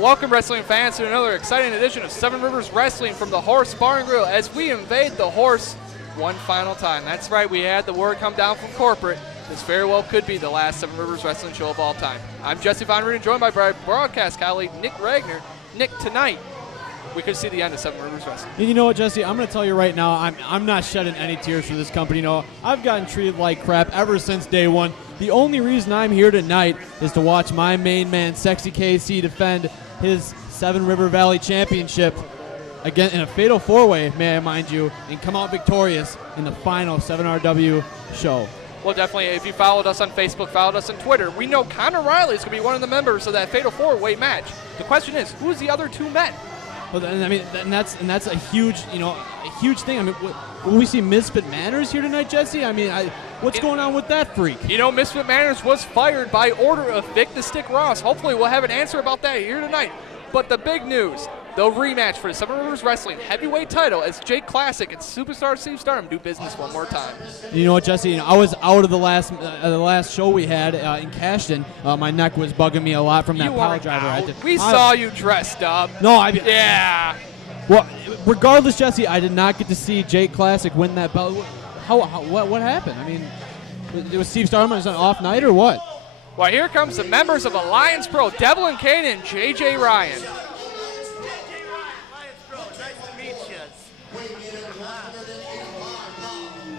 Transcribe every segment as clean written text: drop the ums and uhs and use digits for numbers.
Well, welcome, wrestling fans, to another exciting edition of Seven Rivers Wrestling from the Horse Bar and Grill as we invade the horse one final time. That's right, we had the word come down from corporate. This very well could be the last Seven Rivers Wrestling show of all time. I'm Jesse Von Reed, joined by my broadcast colleague, Nick Ragnar. Nick, tonight, we could see the end of Seven Rivers Wrestling. And you know what, Jesse? I'm going to tell you right now, I'm not shedding any tears for this company. You know, I've gotten treated like crap ever since day one. The only reason I'm here tonight is to watch my main man, Sexy KC, defend his Seven River Valley Championship again in a fatal four-way, may I mind you, and come out victorious in the final 7RW show. Well, definitely, if you followed us on Facebook, followed us on Twitter, we know Connor Riley is going to be one of the members of that fatal four-way match. The question is, who's the other two men? Well, I mean, and that's a huge, a huge thing. I mean, will we see Misfit Manners here tonight, Jesse? I mean, what's going on with that freak? You know, Misfit Manners was fired by order of Vic the Stick Ross. Hopefully, we'll have an answer about that here tonight. But the big news, the rematch for the Seven Rivers Wrestling heavyweight title as Jake Classic and Superstar Steve Stardom do business one more time. You know what, Jesse? I was out of the last show we had in Cashton. My neck was bugging me a lot from that power driver. We saw you dressed up. No, yeah. Well, regardless, Jesse, I did not get to see Jake Classic win that belt. What happened? I mean, it was Steve Stardom on an off night or what? Well, here comes the members of Alliance Pro, Devlin Kane and JJ Ryan.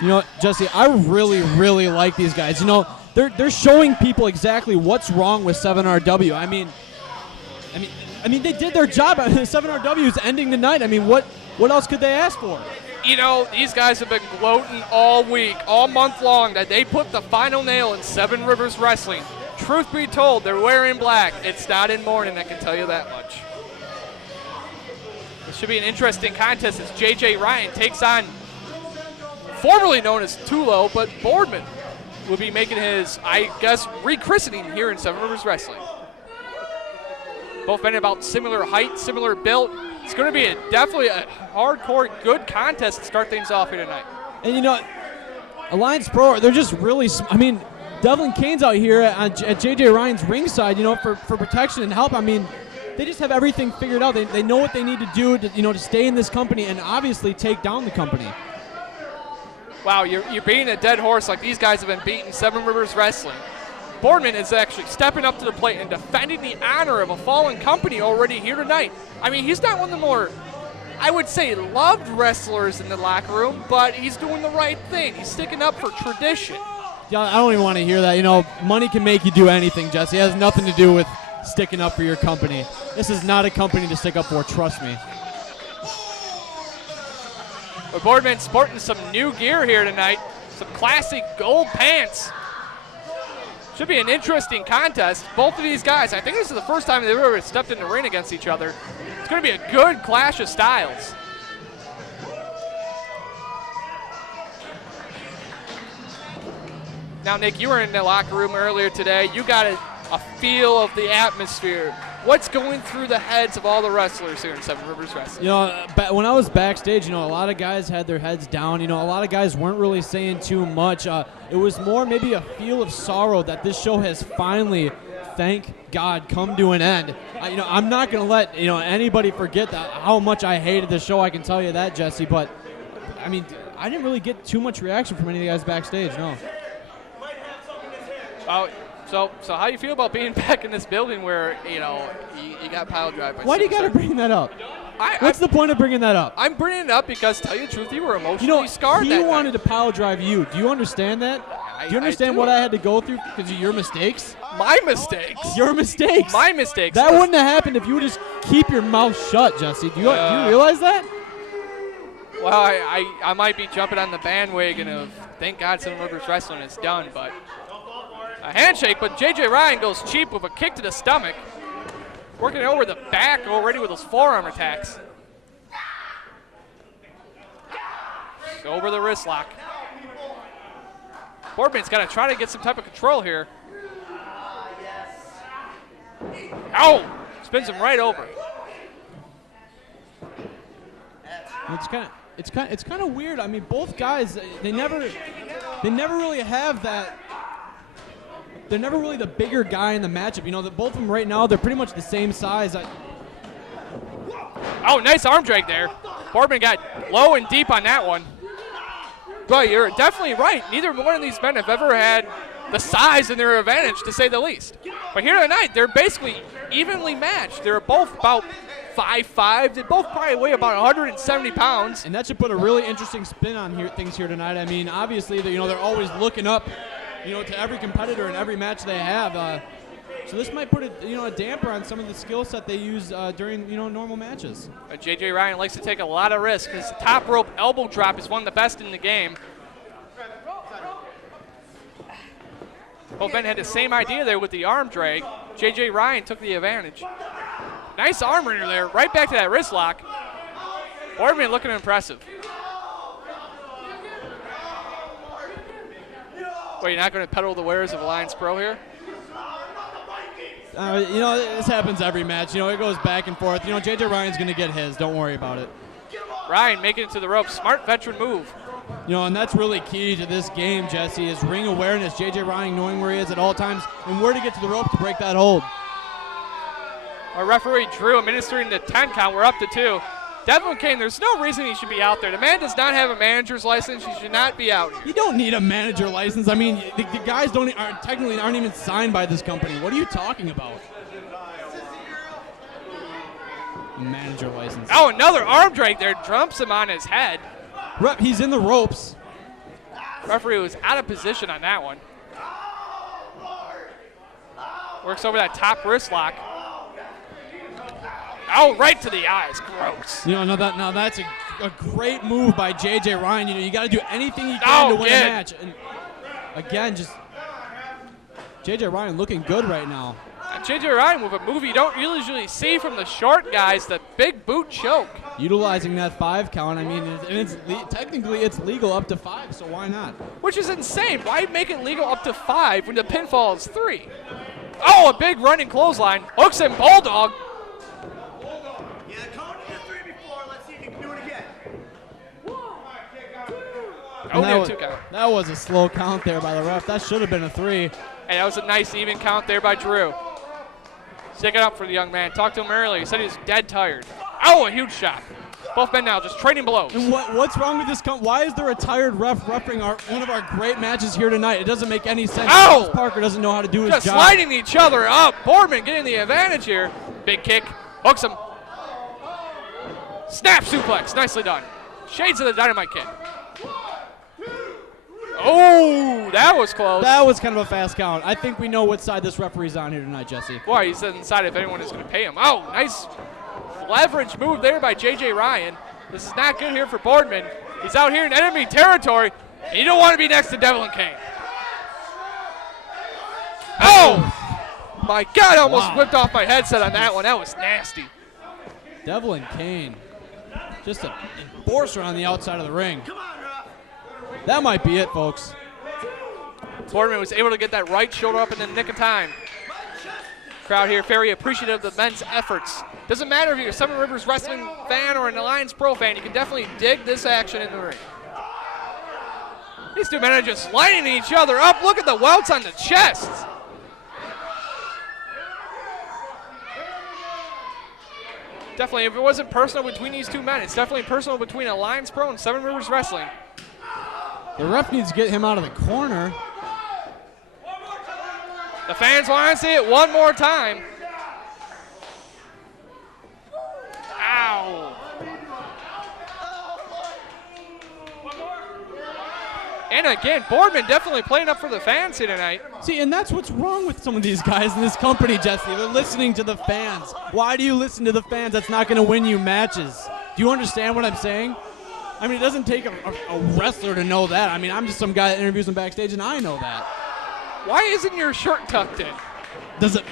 You know, Jesse, I really, really like these guys. You know, they're showing people exactly what's wrong with 7RW. I mean, they did their job. 7RW is ending tonight. I mean, what else could they ask for? You know, these guys have been gloating all week, all month long, that they put the final nail in Seven Rivers Wrestling. Truth be told, they're wearing black. It's not in mourning, I can tell you that much. This should be an interesting contest as JJ Ryan takes on formerly known as Tulo, but Boardman will be making his, I guess, rechristening here in Seven Rivers Wrestling. Both men about similar height, similar build. It's going to be definitely a hardcore, good contest to start things off here tonight. And you know, Alliance Pro, they're just really, I mean, Devlin Kane's out here at JJ Ryan's ringside, you know, for protection and help. I mean, they just have everything figured out. They know what they need to do to, to stay in this company and obviously take down the company. Wow, you're beating a dead horse like these guys have been beating Seven Rivers Wrestling. Boardman is actually stepping up to the plate and defending the honor of a fallen company already here tonight. I mean, he's not one of the more, I would say, loved wrestlers in the locker room, but he's doing the right thing. He's sticking up for tradition. Yeah, I don't even want to hear that. You know, money can make you do anything, Jesse. It has nothing to do with sticking up for your company. This is not a company to stick up for, trust me. But Boardman sporting some new gear here tonight. Some classic gold pants. Should be an interesting contest. Both of these guys, I think this is the first time they've ever stepped in the ring against each other. It's going to be a good clash of styles. Now, Nick, you were in the locker room earlier today. You got a feel of the atmosphere. What's going through the heads of all the wrestlers here in Seven Rivers Wrestling? You know, when I was backstage, a lot of guys had their heads down. A lot of guys weren't really saying too much. It was more maybe a feel of sorrow that this show has finally, thank God, come to an end. I'm not going to let, anybody forget how much I hated the show. I can tell you that, Jesse. But, I mean, I didn't really get too much reaction from any of the guys backstage, no. So how do you feel about being back in this building where, you got pile drive by Why do you got to bring that up? What's the point of bringing that up? I'm bringing it up because, tell you the truth, you were emotionally scarred that he night. wanted to pile drive you. Do you understand that? Do you understand what I had to go through because of your mistakes? My mistakes? Your mistakes. My mistakes. That wouldn't have happened if you would just keep your mouth shut, Jesse. Do you realize that? Well, I might be jumping on the bandwagon of thank God Seven Rivers Wrestling is done, but a handshake, but JJ Ryan goes cheap with a kick to the stomach. Working over the back already with those forearm attacks. Over the wrist lock. Boardman's got to try to get some type of control here. Oh! Spins him right over. It's kind of weird. I mean, both guys, they never really have that. They're never really the bigger guy in the matchup. Both of them right now, they're pretty much the same size. Oh, nice arm drag there. Boardman got low and deep on that one. But you're definitely right. Neither one of these men have ever had the size in their advantage, to say the least. But here tonight, they're basically evenly matched. They're both about 5'5". They both probably weigh about 170 pounds. And that should put a really interesting spin on things here tonight. I mean, obviously, they're always looking up, to every competitor in every match they have. So this might put a damper on some of the skill set they use during normal matches. J.J. Ryan likes to take a lot of risks. His top rope elbow drop is one of the best in the game. Both men had the same idea there with the arm drag. J.J. Ryan took the advantage. Nice arm wringer there, right back to that wrist lock. Boardman looking impressive. Wait, you're not going to peddle the wares of Alliance Pro here? This happens every match. It goes back and forth. J.J. Ryan's going to get his. Don't worry about it. Ryan making it to the rope. Smart veteran move. And that's really key to this game, Jesse, is ring awareness. J.J. Ryan knowing where he is at all times and where to get to the rope to break that hold. Our referee, Drew, administering the 10 count. We're up to 2. Devlin Kane, there's no reason he should be out there. The man does not have a manager's license. He should not be out here. You don't need a manager license. I mean, the guys technically aren't even signed by this company. What are you talking about? Manager license. Oh, another arm drag there. Dumps him on his head. He's in the ropes. Referee was out of position on that one. Works over that top wrist lock. Oh, right to the eyes. Gross. Now that's a great move by J.J. Ryan. You got to do anything you can to win a match. And again, just J.J. Ryan looking good right now. J.J. Ryan with a move you don't usually see from the short guys, the big boot choke. Utilizing that 5 count. I mean, technically it's legal up to 5, so why not? Which is insane. Why make it legal up to 5 when the pinfall is 3? Oh, a big running clothesline. Hooks and bulldog. That was a slow count there by the ref. That should have been a 3. And that was a nice even count there by Drew. Stick it up for the young man. Talked to him earlier. He said he was dead tired. Oh, a huge shot. Both men now just trading blows. And what's wrong with this? Why is there a tired ref refereeing one of our great matches here tonight? It doesn't make any sense. Oh! Parker doesn't know how to do his job. Just sliding each other up. Boardman getting the advantage here. Big kick. Hooks him. Snap suplex. Nicely done. Shades of the Dynamite Kid. Oh, that was close. That was kind of a fast count. I think we know what side this referee's on here tonight, Jesse. Boy, he's inside if anyone is going to pay him. Oh, nice leverage move there by J.J. Ryan. This is not good here for Boardman. He's out here in enemy territory, and you don't want to be next to Devlin Kane. Oh, my God, I almost whipped off my headset on that one. That was nasty. Devlin Kane, just an enforcer on the outside of the ring. That might be it, folks. Boardman was able to get that right shoulder up in the nick of time. Crowd here very appreciative of the men's efforts. Doesn't matter if you're a Seven Rivers Wrestling fan or an Alliance Pro fan, you can definitely dig this action in the ring. These two men are just lining each other up. Look at the welts on the chests. Definitely, if it wasn't personal between these two men, it's definitely personal between Alliance Pro and Seven Rivers Wrestling. The ref needs to get him out of the corner. The fans want to see it one more time. Ow. And again, Boardman definitely playing up for the fans here tonight. See, and that's what's wrong with some of these guys in this company, Jesse. They're listening to the fans. Why do you listen to the fans? That's not going to win you matches. Do you understand what I'm saying? I mean, it doesn't take a wrestler to know that. I mean, I'm just some guy that interviews them backstage, and I know that. Why isn't your shirt tucked in?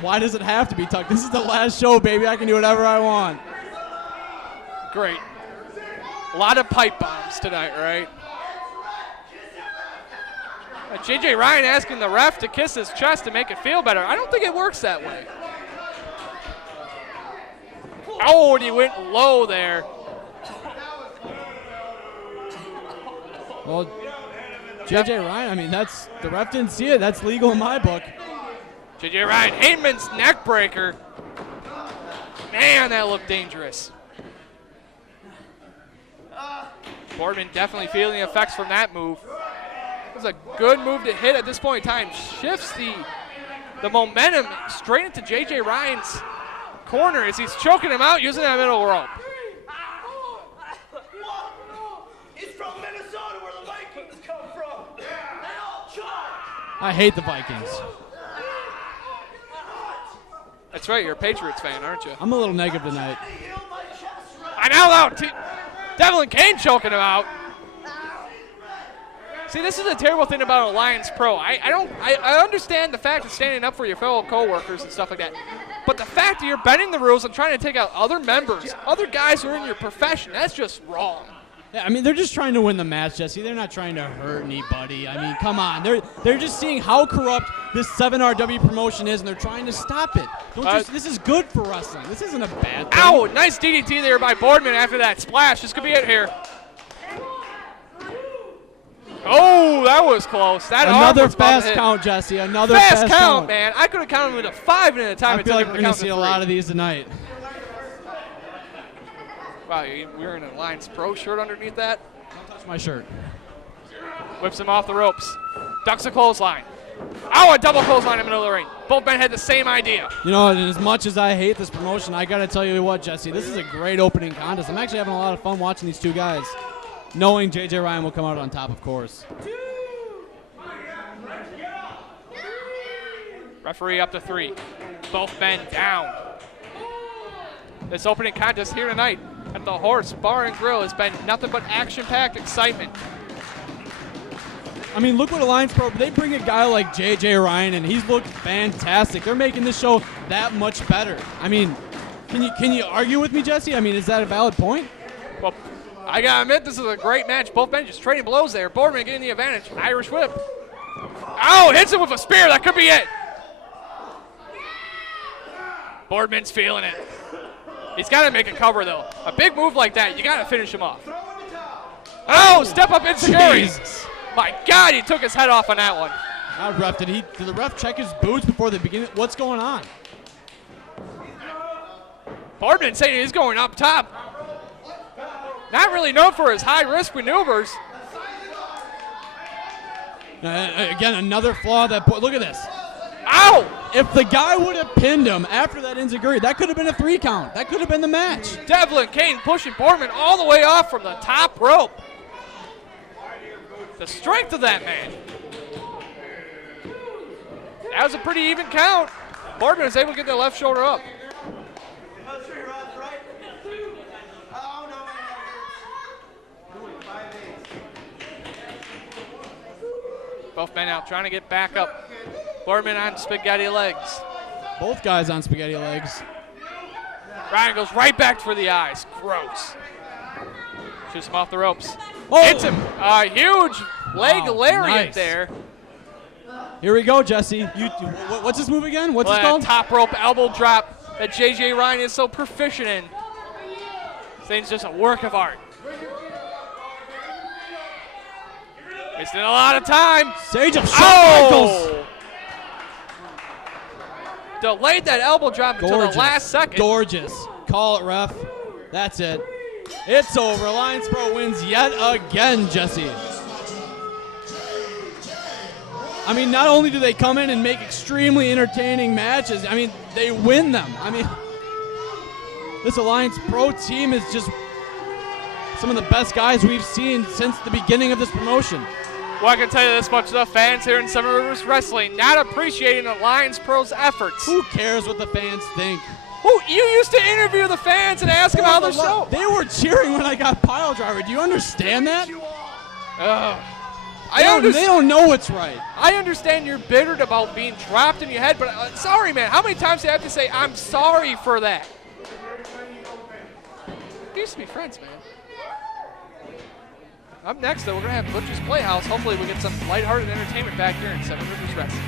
Why does it have to be tucked? This is the last show, baby. I can do whatever I want. Great. A lot of pipe bombs tonight, right? J.J. Ryan asking the ref to kiss his chest to make it feel better. I don't think it works that way. Oh, and he went low there. Well, J.J. Ryan, I mean, the ref didn't see it. That's legal in my book. J.J. Ryan, Heyman's neck breaker. Man, that looked dangerous. Boardman definitely feeling the effects from that move. It was a good move to hit at this point in time. Shifts the momentum straight into J.J. Ryan's corner as he's choking him out using that middle rope. He's from Minnesota, where the Vikings come from. They all charge. I hate the Vikings. That's right, you're a Patriots fan, aren't you? I'm a little negative tonight. I know, Devlin Kane choking him out. See, this is a terrible thing about Alliance Pro. I understand the fact of standing up for your fellow coworkers and stuff like that. But the fact that you're bending the rules and trying to take out other members, other guys who are in your profession, that's just wrong. Yeah, I mean, they're just trying to win the match, Jesse. They're not trying to hurt anybody. I mean, come on. They're just seeing how corrupt this 7RW promotion is, and they're trying to stop it. This is good for wrestling. This isn't a bad thing. Ow! Nice DDT there by Boardman after that splash. This could be it here. Oh, that was close. Another fast count, Jesse. Another fast count. count, man. I could have counted him to 5 in a time. I feel like we're going to see a lot of these tonight. Wow, you're wearing an Alliance Pro shirt underneath that? Don't touch my shirt. Whips him off the ropes. Ducks a clothesline. Oh, a double clothesline in the middle of the ring. Both men had the same idea. You know, and as much as I hate this promotion, I got to tell you what, Jesse, this is a great opening contest. I'm actually having a lot of fun watching these two guys, knowing J.J. Ryan will come out on top, of course. Referee up to 3. Both men down. This opening contest here tonight at the Horse Bar and Grill has been nothing but action-packed excitement. I mean, look what Alliance Pro, they bring a guy like J.J. Ryan, and he's looked fantastic. They're making this show that much better. I mean, can you argue with me, Jesse? I mean, is that a valid point? Well, I gotta admit, this is a great match. Both men just trading blows there. Boardman getting the advantage. Irish whip. Oh, hits him with a spear. That could be it. Boardman's feeling it. He's got to make a cover, though. A big move like that, you got to finish him off. Oh, step up enziguri. My God, he took his head off on that one. Ref, did the ref check his boots before the beginning? What's going on? Boardman saying he's going up top. Not really known for his high-risk maneuvers. Again, another flaw that look at this. Ow! If the guy would have pinned him after that enziguri, that could have been a 3 count. That could have been the match. Devlin Kane pushing Boardman all the way off from the top rope. The strength of that man. That was a pretty even count. Boardman was able to get the left shoulder up. Both men out trying to get back up. Boardman on spaghetti legs. Both guys on spaghetti legs. Ryan goes right back for the eyes. Gross. Shoots him off the ropes. Oh. Hits him. A huge leg lariat nice. there. Here we go, Jesse. What's this move again? What's it called? Top rope elbow drop that J.J. Ryan is so proficient in. This thing's just a work of art. Wasting a lot of time. Sage of Shawn Delayed that elbow drop until the last second. Gorgeous. Call it, ref. That's it. It's over. Alliance Pro wins yet again, Jesse. I mean, not only do they come in and make extremely entertaining matches, I mean, they win them. I mean, this Alliance Pro team is just some of the best guys we've seen since the beginning of this promotion. Well, I can tell you this much, the fans here in Seven Rivers Wrestling not appreciating Alliance Pro's efforts. Who cares what the fans think? You used to interview the fans and ask them how the show. They were cheering when I got pile driver. Do you understand that? They don't know what's right. I understand you're bittered about being dropped in your head, but sorry, man. How many times do I have to say I'm sorry for that? We used to be friends, man. Up next, though, we're going to have Butcher's Playhouse. Hopefully we get some lighthearted entertainment back here in Seven Rivers Wrestling.